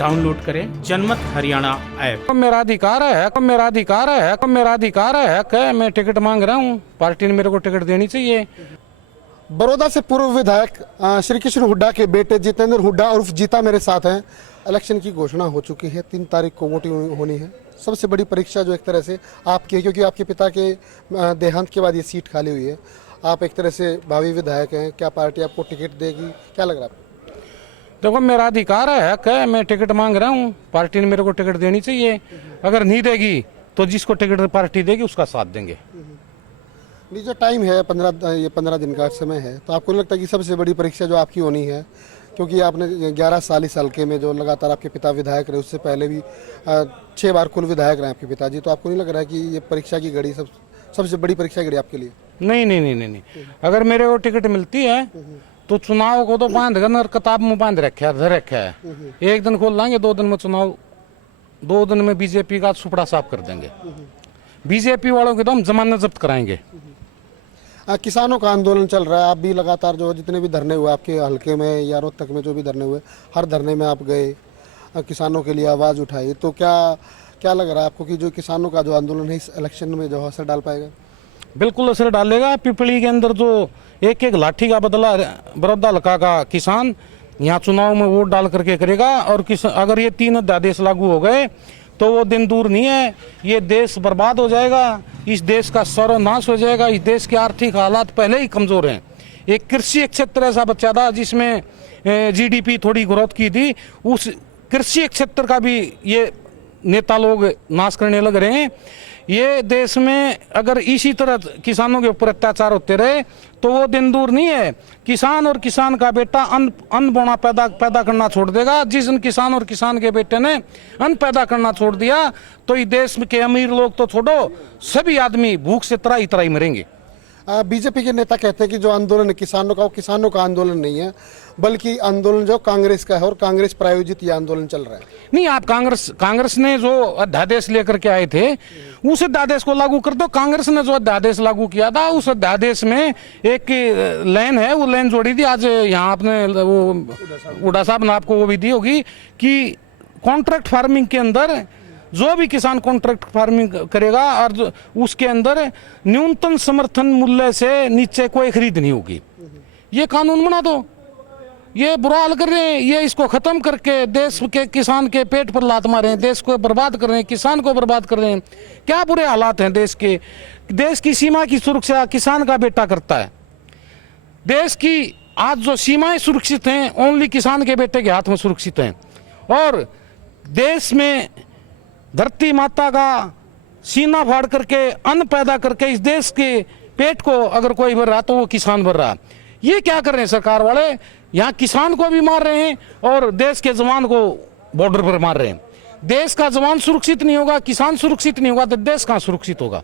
Download करें जनमत Haryana app. मेरा अधिकार है, मेरा अधिकार है, मेरा अधिकार है कि मैं टिकट मांग रहा हूँ, पार्टी ने मेरे को टिकट देनी चाहिए। बड़ौदा से पूर्व विधायक श्री कृष्ण हुड्डा के बेटे जितेंद्र हुड्डा उर्फ जीता मेरे साथ हैं। इलेक्शन की घोषणा हो चुकी है, 3 तारीख को वोटिंग होनी है। सबसे बड़ी परीक्षा जो एक तरह से आपकी है, क्योंकि आपके पिता के देहांत के बाद ये सीट खाली हुई है। आप एक तरह से भावी विधायक हैं, क्या पार्टी आपको टिकट देगी, क्या लग रहा है? देखो, मेरा अधिकार है कि मैं टिकट मांग रहा हूँ, पार्टी ने मेरे को टिकट देनी चाहिए। अगर नहीं देगी तो जिसको टिकट पार्टी देगी उसका साथ देंगे। नहीं, जो टाइम है 15 दिन का समय है, तो आपको नहीं लगता कि सबसे बड़ी परीक्षा जो आपकी होनी है, क्योंकि आपने 11 साल इस हल्के में जो लगातार आपके पिता विधायक रहे, उससे पहले भी 6 बार कुल विधायक रहे आपके पिताजी, तो आपको नहीं लग रहा है कि ये परीक्षा की घड़ी सबसे बड़ी परीक्षा घड़ी आपके लिए? नहीं नहीं नहीं नहीं नहीं, अगर मेरे को टिकट मिलती है तो चुनाव को तो बांध कर किताब में बांध रखा है, धर रखा है। एक दिन खोल लाएंगे, 2 दिन में चुनाव, 2 दिन में बीजेपी का सुपड़ा साफ कर देंगे। बीजेपी वालों की तो हम जमानत जब्त कराएंगे। किसानों का आंदोलन चल रहा है, आप भी लगातार जो जितने भी धरने हुए आपके हल्के में या रोहतक में जो भी धरने हुए, हर धरने में आप गए, किसानों के लिए आवाज़ उठाई, तो क्या लग रहा है आपको कि जो किसानों का जो आंदोलन है इस इलेक्शन में जो असर डाल पाएगा? बिल्कुल असर डालेगा। पिपली के अंदर जो एक लाठी का बदला बड़ौदा हल्का का किसान यहाँ चुनाव में वोट डाल करके करेगा। और अगर ये 3 अध्यादेश लागू हो गए तो वो दिन दूर नहीं है, ये देश बर्बाद हो जाएगा, इस देश का सर्वनाश हो जाएगा। इस देश के आर्थिक हालात पहले ही कमजोर हैं। एक कृषि क्षेत्र ऐसा बचा था जिसमें जीडीपी थोड़ी ग्रोथ की थी, उस कृषि क्षेत्र का भी ये नेता लोग नाश करने लग रहे हैं। ये देश में अगर इसी तरह किसानों के ऊपर अत्याचार होते रहे तो वो दिन दूर नहीं है, किसान और किसान का बेटा अन्न बोना पैदा करना छोड़ देगा। जिस दिन किसान और किसान के बेटे ने अन्न पैदा करना छोड़ दिया तो इस देश के अमीर लोग तो छोड़ो, सभी आदमी भूख से त्राही त्राही मरेंगे। बीजेपी के नेता कहते हैं कि जो आंदोलन है किसानों का, वो किसानों का आंदोलन नहीं है, बल्कि आंदोलन जो कांग्रेस का है और कांग्रेस प्रायोजित ये आंदोलन चल रहा है। नहीं, आप कांग्रेस ने जो अध्यादेश लेकर के आए थे उस अध्यादेश को लागू कर दो। कांग्रेस ने जो अध्यादेश लागू किया था उस अध्यादेश में एक लाइन है, वो लाइन जोड़ी थी। आज यहाँ आपने वो हुड्डा साहब ने आपको वो भी दी होगी कि कॉन्ट्रैक्ट फार्मिंग के अंदर जो भी किसान कॉन्ट्रैक्ट फार्मिंग करेगा और उसके अंदर न्यूनतम समर्थन मूल्य से नीचे कोई खरीद नहीं होगी। ये कानून बना दो। ये बुरा हाल कर रहे हैं, ये इसको खत्म करके देश के किसान के पेट पर लात मारे हैं, देश को बर्बाद कर रहे हैं, किसान को बर्बाद कर रहे हैं। क्या बुरे हालात हैं देश के। देश की सीमा की सुरक्षा किसान का बेटा करता है। देश की आज जो सीमाएं सुरक्षित हैं ओनली किसान के बेटे के हाथ में सुरक्षित हैं। और देश में धरती माता का सीना फाड़ करके अन्न पैदा करके इस देश के पेट को अगर कोई भर रहा तो वो किसान भर रहा। ये क्या कर रहे हैं सरकार वाले, यहाँ किसान को भी मार रहे हैं और देश के जवान को बॉर्डर पर मार रहे हैं। देश का जवान सुरक्षित नहीं होगा, किसान सुरक्षित नहीं होगा तो देश कहाँ सुरक्षित होगा।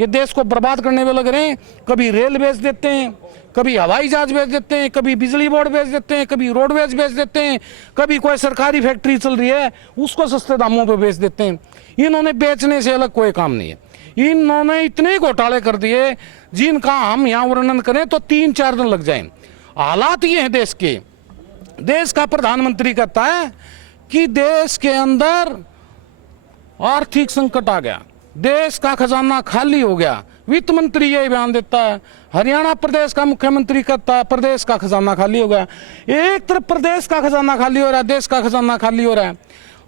ये देश को बर्बाद करने में लग रहे हैं। कभी रेल बेच देते हैं, कभी हवाई जहाज बेच देते हैं, कभी बिजली बोर्ड बेच देते हैं, कभी रोडवेज बेच देते हैं, कभी कोई सरकारी फैक्ट्री चल रही है उसको सस्ते दामों पे बेच देते हैं। इन्होंने बेचने से अलग कोई काम नहीं है। इन्होंने इतने घोटाले कर दिए जिनका हम यहाँ वर्णन करें तो 3-4 दिन लग जाए। हालात ये हैं देश के। देश का प्रधानमंत्री कहता है कि देश के अंदर आर्थिक संकट आ गया, देश का खजाना खाली हो गया। वित्त मंत्री यही बयान देता है। हरियाणा प्रदेश का मुख्यमंत्री कहता है प्रदेश का खजाना खाली हो गया। एक तरफ प्रदेश का खजाना खाली हो रहा है, देश का खजाना खाली हो रहा है।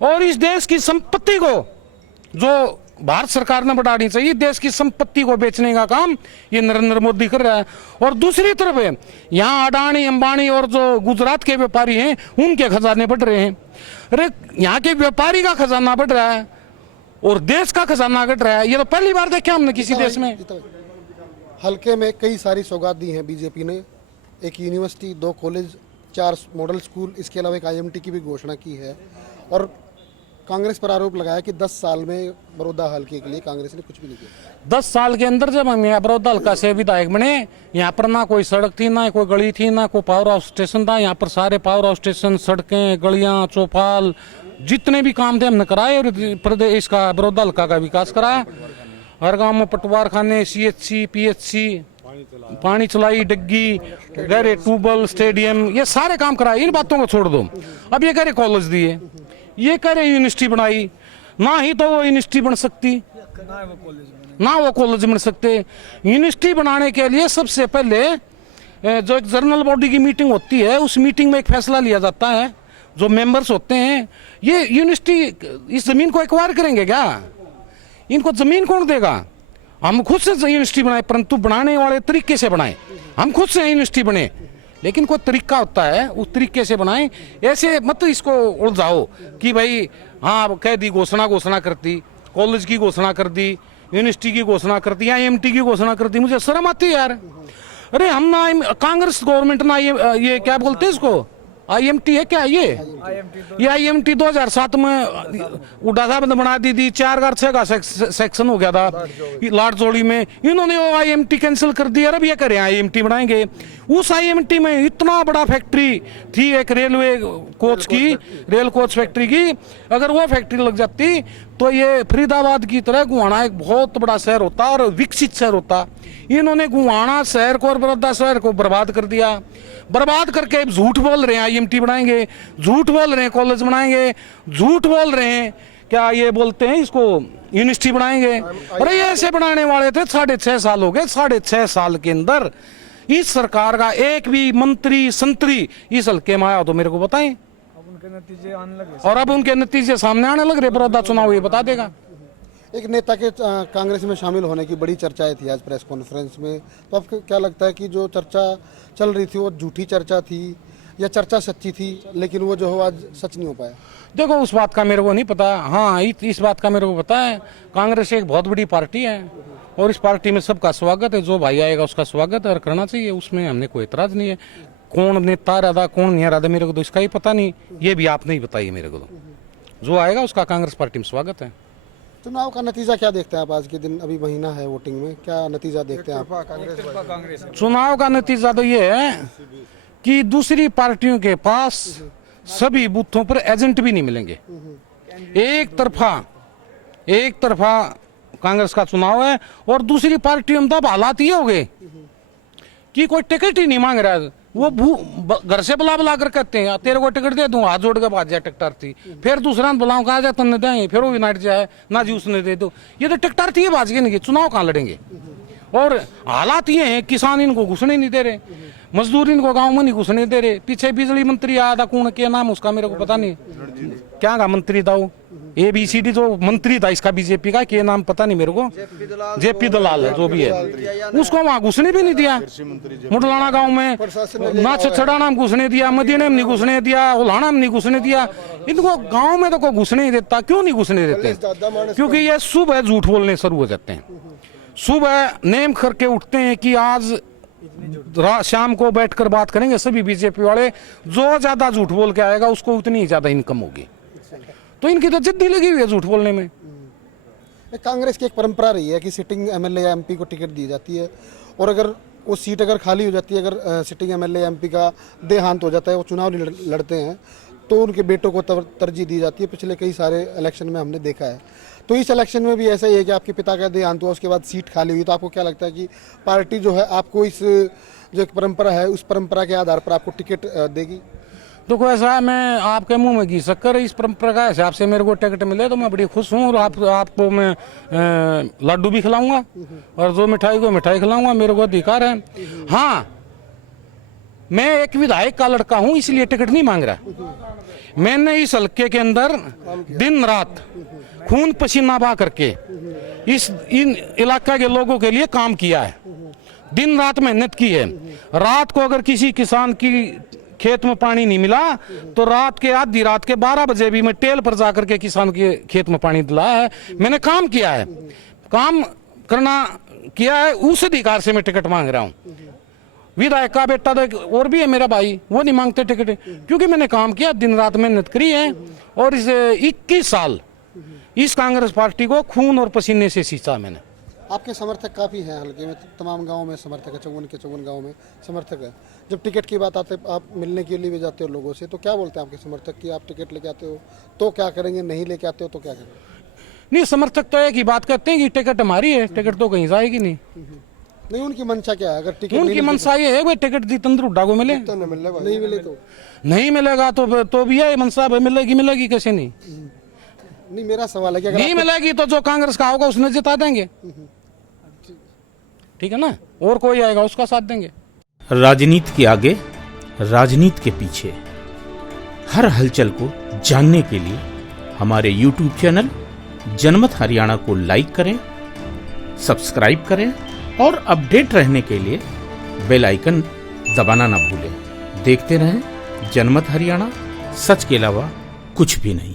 और इस देश की संपत्ति को जो भारत सरकार ने बढ़ानी चाहिए, देश की संपत्ति को बेचने का काम ये नरेंद्र मोदी कर रहा है। और दूसरी तरफ है यहाँ अडानी अंबानी और जो गुजरात के व्यापारी हैं उनके खजाने बढ़ रहे हैं। अरे यहाँ के व्यापारी का खजाना बढ़ रहा है और देश का खजाना घट रहा है। ये तो पहली बार देखा हमने किसी देश में। हल्के में कई सारी सौगात दी हैं बीजेपी ने, एक यूनिवर्सिटी, 2 कॉलेज, 4 मॉडल स्कूल, इसके अलावा एक IMT की भी घोषणा की है। और कांग्रेस पर आरोप लगाया कि 10 साल में बड़ौदा हल्के के लिए कांग्रेस ने कुछ भी नहीं किया। 10 साल के अंदर जब हम यहाँ बड़ौदा हल्का से विधायक बने, यहाँ पर ना कोई सड़क थी, ना कोई गली थी, ना कोई पावर हाउस स्टेशन था। यहाँ पर सारे पावर हाउस स्टेशन, सड़कें, गलियाँ, चौपाल, जितने भी काम थे हमने कराए और प्रदेश का बड़ौदा हल्का का विकास कराया। हर गांव में पटवार खाने, CHC, PHC, पानी चलाई, डग्गी, गहरे ट्यूबवेल, स्टेडियम, ये सारे काम कराए। इन बातों को छोड़ दो। अब ये गहरे कॉलेज दिए, ये कह रहे यूनिवर्सिटी बनाई, ना ही तो वो यूनिवर्सिटी बन सकती, ना वो कॉलेज बन सकते। यूनिवर्सिटी बनाने के लिए सबसे पहले जो एक जर्नल बॉडी की मीटिंग होती है, उस मीटिंग में एक फैसला लिया जाता है, जो मेंबर्स होते हैं। ये यूनिवर्सिटी इस जमीन को एक्वायर करेंगे क्या? इनको जमीन कौन देगा? हम खुद से यूनिवर्सिटी बनाए, परंतु बनाने वाले तरीके से बनाए। हम खुद से यूनिवर्सिटी बने, लेकिन कोई तरीका होता है, उस तरीके से बनाए। ऐसे मत इसको उलझाओ कि भाई हाँ कह दी, घोषणा करती, कॉलेज की घोषणा कर दी, यूनिवर्सिटी की घोषणा कर दी, IMT की घोषणा कर दी। मुझे शर्म आती है यार। अरे हम ना कांग्रेस गवर्नमेंट ना ये क्या बोलते हैं इसको, IMT है क्या ये IMT 2007 में उड़ा साहब ने बना दी थी। 4/6 का सेक्शन हो गया था लाट जोड़ी में, इन्होंने वो IMT कैंसिल कर दिया। अब ये करें IMT बनाएंगे। उस IMT में इतना बड़ा फैक्ट्री थी, एक रेलवे कोच की, रेल कोच फैक्ट्री की। अगर वो फैक्ट्री लग जाती तो ये फरीदाबाद की तरह गुहाना एक बहुत बड़ा शहर होता और विकसित शहर होता। इन्होंने गुहाना शहर को और बड़ौदा शहर को बर्बाद कर दिया। बर्बाद करके झूठ बोल रहे हैं IMT बनाएंगे, झूठ बोल रहे हैं कॉलेज बनाएंगे, झूठ बोल रहे हैं क्या ये बोलते हैं इसको यूनिवर्सिटी बनाएंगे। अरे ये ऐसे बनाने वाले थे। 6.5 साल हो गए। 6.5 साल के अंदर इस सरकार का एक भी मंत्री संतरी इस हल्के में आया तो मेरे को बताएं। नतीजे आने लगे और अब उनके नतीजे सामने आने लग रहे। बड़ौदा चुनाव ये बता देगा। एक नेता के कांग्रेस में शामिल होने की बड़ी चर्चाएं थी आज प्रेस कॉन्फ्रेंस में, तो आपको क्या लगता है कि जो चर्चा चल रही थी वो झूठी चर्चा थी या चर्चा सच्ची थी, लेकिन वो जो है आज सच नहीं हो पाया? देखो उस बात का मेरे को नहीं पता। हाँ इस बात का मेरे को पता है, कांग्रेस एक बहुत बड़ी पार्टी है और इस पार्टी में सबका स्वागत है। जो भाई आएगा उसका स्वागत और करना चाहिए, उसमें हमने कोई एतराज नहीं है। कौन नेता रहा था कौन नहीं रहा था मेरे को तो इसका ही पता नहीं, ये भी आप नहीं बताइए मेरे को। तो जो आएगा उसका कांग्रेस पार्टी में स्वागत है। चुनाव का नतीजा क्या देखते हैं आप? आज के दिन अभी महीना है वोटिंग में, क्या नतीजा देखते हैं आप? चुनाव का नतीजा तो ये है कि दूसरी पार्टियों के पास सभी बूथों पर एजेंट भी नहीं मिलेंगे। एक तरफा कांग्रेस का चुनाव है और दूसरी पार्टियों में तो हालात ये हो गए कि कोई टिकट ही नहीं मांग रहा है। वो घर से बुला कर कहते हैं तेरे को टिकट दे दूं, हाथ जोड़ के भाग जाए टिकटार थी। फिर दूसरा बुलाऊं कहा जाए तन्ने दें, फिर वो भी नाट जाए ना जी उसने दे दो। ये तो टिकटार थी, बाज के नहीं, चुनाव कहाँ लड़ेंगे। और हालात ये हैं, किसान इनको घुसने नहीं दे रहे, मजदूर इनको गांव में नहीं घुसने दे रहे। पीछे बिजली मंत्री आया था, कौन क्या नाम उसका मेरे को पता नहीं, क्या का मंत्री था वो, ABCD जो मंत्री था इसका बीजेपी का, क्या नाम पता नहीं मेरे को, JP दलाल है जो भी है, उसको वहां घुसने भी नहीं दिया। मुडलाना गांव में ना छछड़ा नाम घुसने दिया, मदीने में नहीं घुसने दिया, उलाना में नहीं घुसने दिया। इनको गांव में तो कोई घुसने नहीं देता। क्यों नहीं घुसने देते? क्योंकि ये सुबह झूठ बोलने शुरू हो जाते हैं। सुबह नेम करके उठते हैं कि आज शाम को बैठकर बात करेंगे सभी बीजेपी वाले, जो ज्यादा झूठ बोल के आएगा उसको उतनी ज्यादा इनकम होगी। तो इनकी तो जिद्दी लगी हुई है झूठ बोलने में। कांग्रेस की एक परंपरा रही है कि सिटिंग MLA या MP को टिकट दी जाती है, और अगर वो सीट अगर खाली हो जाती है, अगर सिटिंग MLA या MP का देहांत हो जाता है, वो चुनाव नहीं लड़ते हैं, तो उनके बेटों को तरजीह दी जाती है। पिछले कई सारे इलेक्शन में हमने देखा है। तो इस इलेक्शन में भी ऐसा ही है कि आपके पिता का देहांत हुआ, उसके बाद सीट खाली हुई, तो आपको क्या लगता है कि पार्टी जो है आपको इस जो एक परंपरा है उस परंपरा के आधार पर आपको टिकट देगी? देखो ऐसा है, मैं आपके मुंह में घी शक्कर इस परंपरा का हिसाब से मेरे को टिकट मिले तो मैं बड़ी खुश हूँ। और आपको मैं लड्डू भी खिलाऊंगा और जो मिठाई को मिठाई खिलाऊंगा, मेरे को अधिकार है। हाँ, मैं एक विधायक का लड़का हूँ इसलिए टिकट नहीं मांग रहा। मैंने इस हल्के के अंदर दिन रात खून पसीना बहा करके इन इलाका के लोगों के लिए काम किया है, दिन रात मेहनत की है। रात को अगर किसी किसान की खेत में पानी नहीं मिला तो रात के आधी रात के 12 बजे भी मैं टेल पर जाकर के किसान के खेत में पानी दिलाया है। मैंने काम किया है, काम करना किया है, उस अधिकार से मैं टिकट मांग रहा हूँ। विधायक का बेटा तो और भी है मेरा भाई, वो नहीं मांगते टिकट, क्योंकि मैंने काम किया, दिन रात मेहनत करी है। और इस 21 साल इस कांग्रेस पार्टी को खून और पसीने से सींचा मैंने। आपके समर्थक काफ़ी हैं हल्के में, तमाम गाँव में समर्थक है, 54 गाँव में समर्थक है। जब टिकट की बात आते आप मिलने के लिए भी जाते हो लोगों से, तो क्या बोलते हैं आपके समर्थक कि आप टिकट लेके आते हो तो क्या करेंगे, नहीं लेके आते हो तो क्या करेंगे? नहीं, समर्थक तो एक ही बात कहते हैं कि टिकट हमारी है, टिकट तो कहीं जाएगी नहीं। नहीं उनकी मंशा क्या है? अगर टिकट उनकी मनसा ये है भाई टिकट जितेंद्र हुड्डा को मिले, नहीं मिले तो नहीं मिलेगा तो भी यही मनसा मिलेगी कैसे नहीं? नहीं, मेरा सवाल है कि अगर नहीं मिलेगी तो जो कांग्रेस का होगा उसने जिता देंगे, ठीक है ना, और कोई आएगा उसका साथ देंगे। राजनीति के आगे, राजनीति के पीछे, हर हलचल को जानने के लिए हमारे YouTube चैनल जनमत हरियाणा को लाइक करें, सब्सक्राइब करें और अपडेट रहने के लिए बेल आइकन दबाना ना भूलें। देखते रहें जनमत हरियाणा, सच के अलावा कुछ भी नहीं।